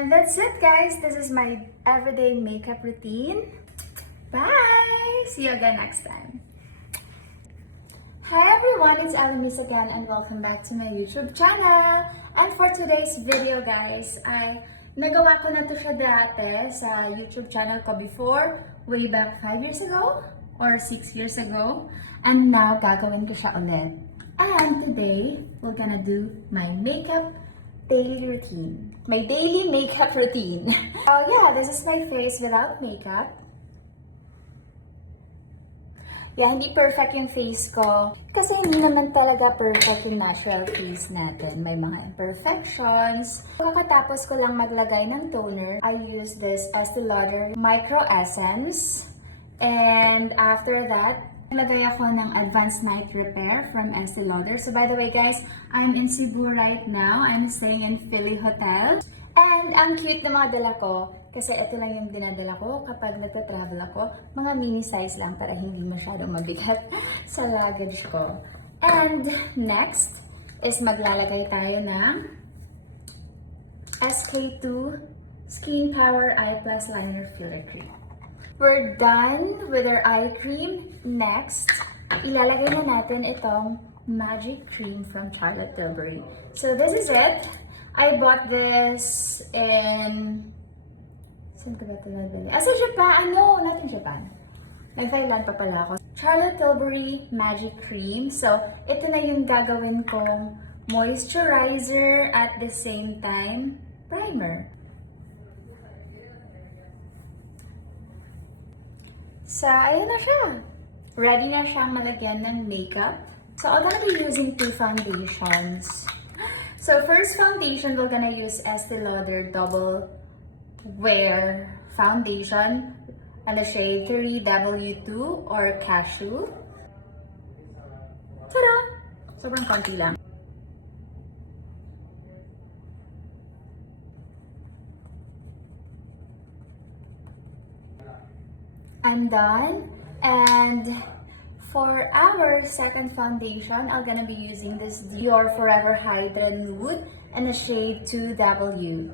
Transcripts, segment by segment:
And that's it, guys. This is my everyday makeup routine. Bye! See you again next time. Hi everyone, it's Alamis again and welcome back to my YouTube channel. And for today's video, guys, nagawa ko na to siya dati sa YouTube channel ko before, way back 5 years ago or 6 years ago. And now, gagawin ko siya ulit. And today, we're gonna do my makeup daily routine. My daily makeup routine. Oh yeah, this is my face without makeup. Yeah, hindi perfect yung face ko. Kasi hindi naman talaga perfect yung natural face natin. May mga imperfections. Kakatapos ko lang maglagay ng toner, I use this Estee Lauder Micro Essence. And after that, nilagay ako ng Advanced Night Repair from Estee Lauder. So by the way guys, I'm in Cebu right now. I'm staying in Philly Hotel. And ang cute na mga dala ko, kasi ito lang yung dinadala ko kapag nagta-travel ako. Mga mini size lang para hindi masyadong mabigat sa luggage ko. And next is maglalagay tayo ng SK-II Skin Power Eye Plus Liner Filler Cream. We're done with our eye cream. Next, ilalagay na natin itong Magic Cream from Charlotte Tilbury. So this is it. I bought this in... Saan ko ba ito nabili? Sa Japan! No, not in Japan. Nag-Thailand pa pala ako. Charlotte Tilbury Magic Cream. So, ito na yung gagawin kong moisturizer at the same time primer. So, ayun na siya. Ready na siyang malagyan ng makeup. So, I'm gonna be using two foundations. So, first foundation, we're gonna use Estee Lauder Double Wear Foundation and the shade 3W2 or Cashew. Tada! Sobrang konti lang. I'm done. And for our second foundation, I'm gonna be using this Dior Forever Hydra Nude and the shade 2W.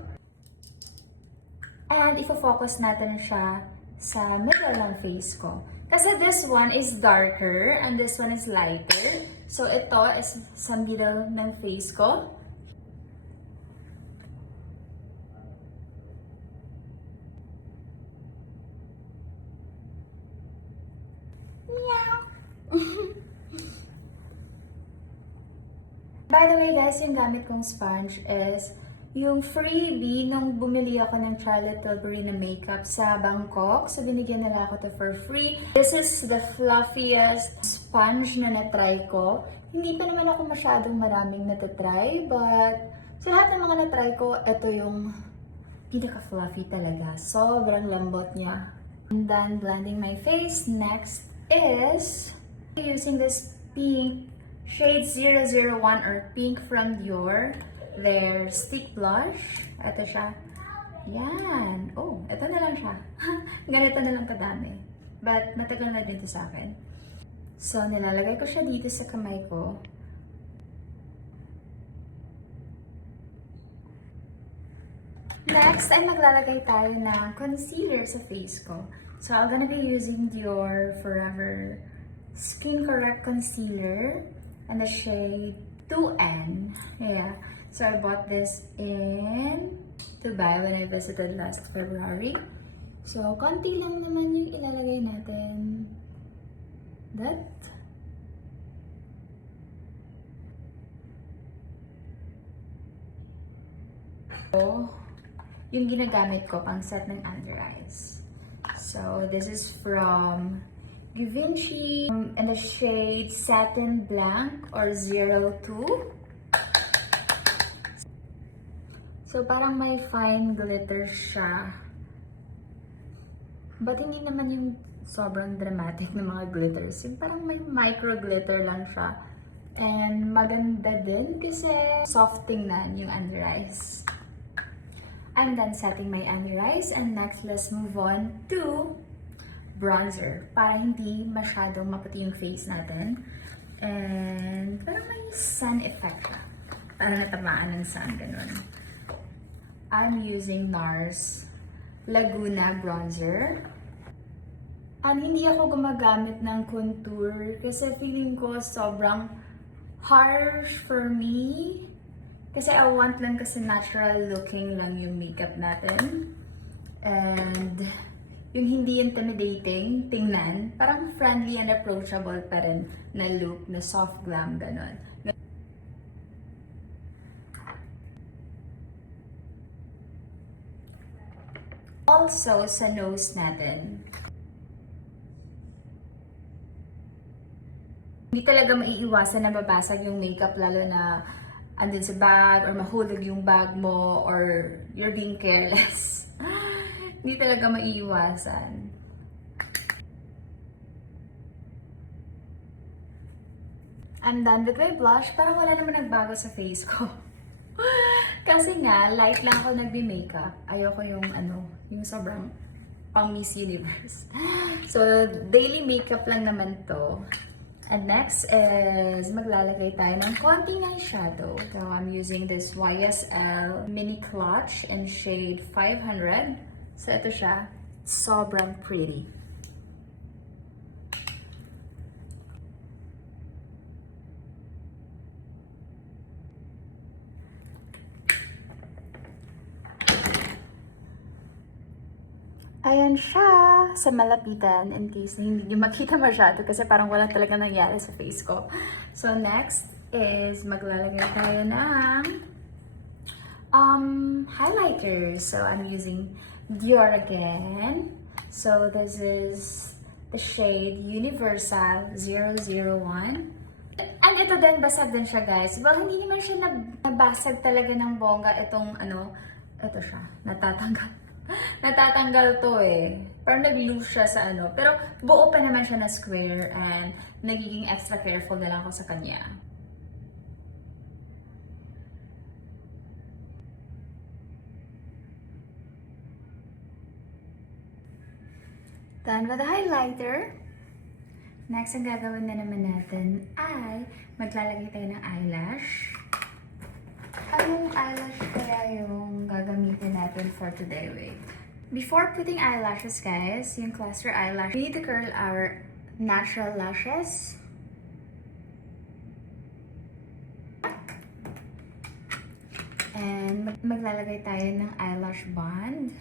And ifo-focus natin siya sa middle ng face ko. Kasi this one is darker and this one is lighter. So ito is sa middle ng face ko. By the way guys, yung gamit kong sponge is yung freebie nung bumili ako ng Charlotte Tilbury na makeup sa Bangkok. So binigyan nila ako to for free. This is the fluffiest sponge na natry ko. Hindi pa naman ako masyadong maraming natatry, but sa lahat ng mga natry ko, ito yung pinaka-fluffy talaga. Sobrang lambot niya. I'm done blending my face. Next is using this pink shade 001 or pink from Dior, their stick blush. Ito siya. Yan. Oh, ito na lang siya. Ganito na lang kadami. But matagal na dito sa akin. So, nilalagay ko siya dito sa kamay ko. Next ay maglalagay tayo ng concealer sa face ko. So, I'm gonna be using Dior Forever Skin Correct Concealer and the shade 2N. Yeah. So I bought this in Dubai when I visited last February. So, konti lang naman yung ilalagay natin. That. So, yung ginagamit ko pang set ng under eyes. So, this is from Givenchy in the shade Satin Blanc or 02. So, parang may fine glitter siya. But hindi naman yung sobrang dramatic na mga glitters. Yung parang may micro glitter lang siya. And maganda din kasi soft tingnan yung under eyes. I'm done setting my under eyes. And next, let's move on to bronzer para hindi masyadong maputi yung face natin. And parang may sun effect siya. Parang natamaan ng sun, ganun. I'm using NARS Laguna Bronzer. And hindi ako gumagamit ng contour kasi feeling ko sobrang harsh for me. Kasi I want lang kasi natural looking lang yung makeup natin. And yung hindi intimidating, tingnan, parang friendly and approachable pa rin na look, na soft glam, ganon. Also, sa nose natin, hindi talaga maiiwasan na mabasag yung makeup, lalo na andun sa bag or mahulog yung bag mo or you're being careless. Hindi talaga maiiwasan. I'm done with my blush. Parang wala naman nagbago sa face ko. Kasi nga, light lang ako nagbi-makeup. Ayoko yung yung sobrang pang Miss Universe. So, daily makeup lang naman to. And next is maglalagay tayo ng konting eyeshadow. So, I'm using this YSL Mini Clutch in shade 500. So, ito siya. Sobrang pretty. Ayan siya sa malapitan, in case na hindi nyo makita masyado kasi parang wala talaga nangyari sa face ko. So next is maglalagay tayo ng highlighters. So I'm using Dior again. So this is the shade Universal 001. And ito din, basag din siya, guys. Well, hindi naman siya nabasag talaga ng bongga. Itong ito siya, natatanggal. Natatanggal to eh. Parang nag-loose siya sa pero buo pa naman siya na square and nagiging extra careful na lang ako sa kanya. Done with the highlighter. Next, ang gagawin na naman natin ay maglalagay tayo ng eyelash. Anong eyelash kaya yung gagamitin natin for today? Wait. Before putting eyelashes, guys, yung cluster eyelash, we need to curl our natural lashes. And maglalagay tayo ng eyelash bond.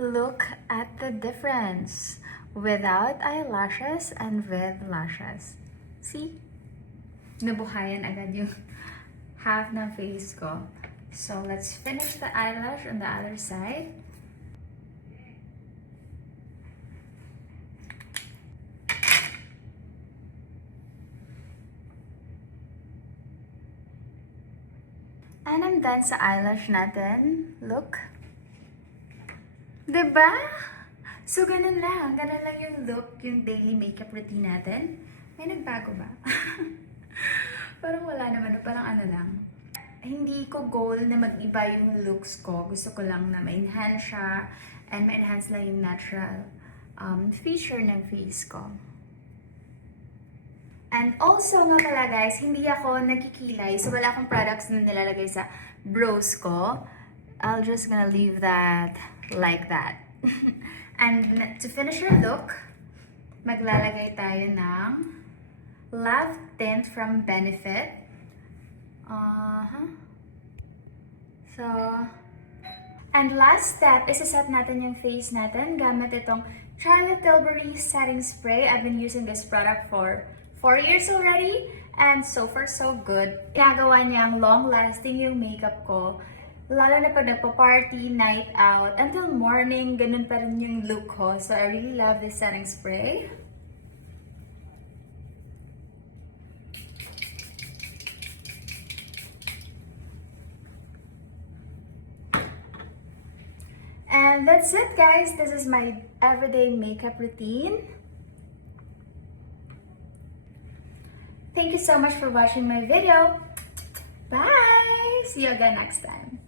Look at the difference without eyelashes and with lashes. See? Nabuhayan agad yung half ng face ko. So let's finish the eyelash on the other side. And I'm done sa eyelash natin. Look. Diba? So, ganun lang. Ganun lang yung look, yung daily makeup routine natin. May nagbago ba? Parang wala naman. Parang lang. Hindi ko goal na mag-iba yung looks ko. Gusto ko lang na ma-enhance siya and ma-enhance lang yung natural feature ng face ko. And also nga pala, guys, hindi ako nakikilay. So, wala akong products na nilalagay sa brows ko. I'll just gonna leave that like that. And to finish your look, maglalagay tayo ng Love Tint from Benefit. So, and last step is set natin yung face natin gamit itong Charlotte Tilbury Setting Spray. I've been using this product for 4 years already, and so far so good. Ginagawa niyang long-lasting yung makeup ko. Lalo na pag nagpa-party, night out, until morning, ganun pa rin yung look ko. So, I really love this setting spray. And that's it, guys. This is my everyday makeup routine. Thank you so much for watching my video. Bye! See you again next time.